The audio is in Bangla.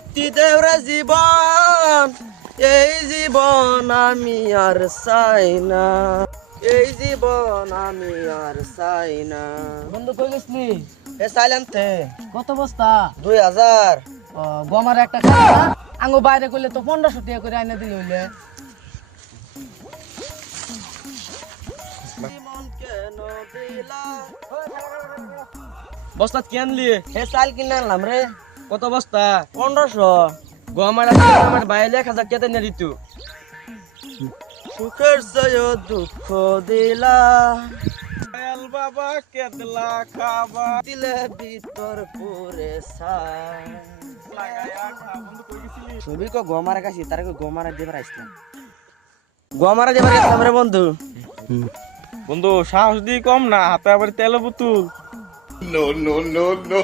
মুক্তি দেওরে জীবন, এই জীবন আমি আর চাই না, এই জীবন আমি আর চাই না। বন্ধু কই গেছলি? এ চাইলেন তে কত বস্তা? 2000। গমার একটা খাই না আঙ্গো বাইরে করলে তো 1500 টাকা করে আইনা দিলে হইলে। বস্তা কি আনলি? হে চাল কিনে আনলাম রে। কত বস্তা? 1500। আমার বাইরে 1000 টাকা নিয়ে দিত। সুখের চেয়ে দুঃখ দিলা, বাবা কেতলা খাবা দিলে ভিতর পুরে ছাই। ছবি কো গোমারা কাছি, তার গোমারা দেবার আসলাম, গোমারা দেবার আসলাম রে বন্ধু। বন্ধু সাহস দি কম না, হাতে আবার তেল পুতুল। No, no, no, no.